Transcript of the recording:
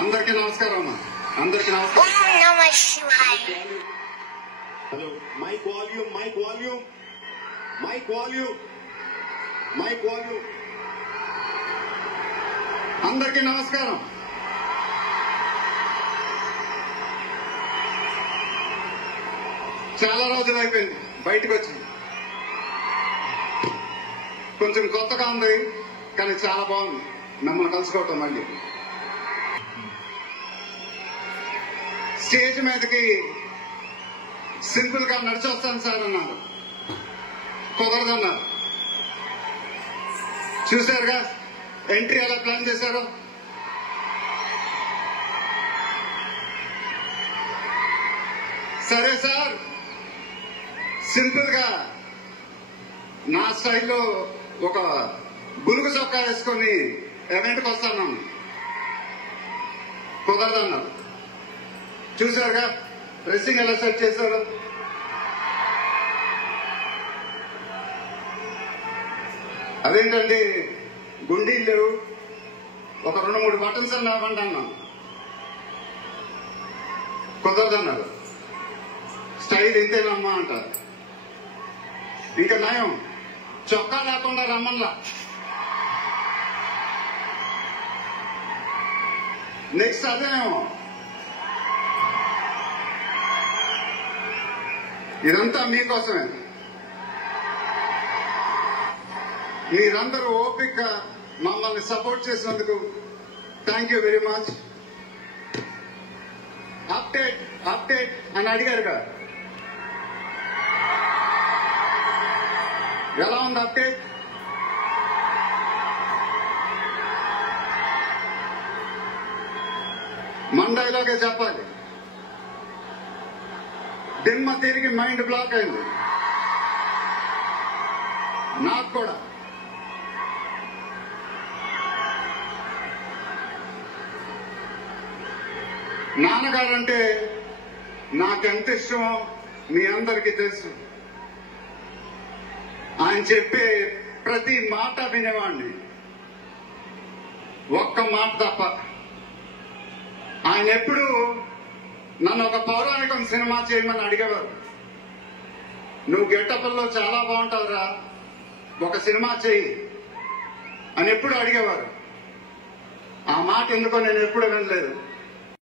అందరికీ నమస్కారం అమ్మా. అందరికీ నమస్కారం. Hello, mic volume, mic volume, mic volume, mic volume. అందరికీ నమస్కారం. చాలా రోజులు అయిపోయింది బయటకు వచ్చి. కొంచెం కొత్తగా ఉంది కానీ చాలా బాగుంది మిమ్మల్ని కలుసుకోవటం. మళ్ళీ స్టేజ్ మీదకి సింపుల్ గా నడిచొస్తాను సార్ అన్నారు. కుదరదన్నారు. చూశారుగా ఎంట్రీ ఎలా ప్లాన్ చేశారో. సరే సార్, సింపుల్ గా నా స్టైల్లో ఒక బులుగు చొక్కా వేసుకొని ఈవెంట్కి వస్తాను. కుదరదన్నారు. చూశారుగా డ్రెస్సింగ్ ఎలా సెట్ చేశారు. అదేంటండి గుండీలు ఒక 2-3 బటన్స్ అని ఇవ్వండి అన్నాం. కుదరదన్నారు. స్టైల్ ఇంతేనమ్మా అంటారు. ఇంకా నయం చొక్కా లేకుండా రమ్మన్లా. నెక్స్ట్ అదేమో ఇదంతా మీకోసమే. మీరందరూ ఓపికగా మమ్మల్ని సపోర్ట్ చేసినందుకు thank you very much. Update update అని అడిగారుగా, ఎలా ఉంది అప్డేట్? మండైలోకే చెప్పాలి. దిమ్మ తిరిగి మైండ్ బ్లాక్ అయింది నాకు కూడా. నాన్నగారంటే నాకెంత ఇష్టమో మీ అందరికీ తెలుసు. ఆయన చెప్పే ప్రతి మాట వినేవాడిని, ఒక్క మాట తప్ప. ఆయన ఎప్పుడు నన్ను ఒక పౌరాణికం సినిమా చేయమని అడిగేవారు. నువ్వు గెటప్ల్లో చాలా బాగుంటావురా, ఒక సినిమా చేయి అని ఎప్పుడు అడిగేవారు. ఆ మాట ఎందుకో నేను ఎప్పుడు వినలేదు.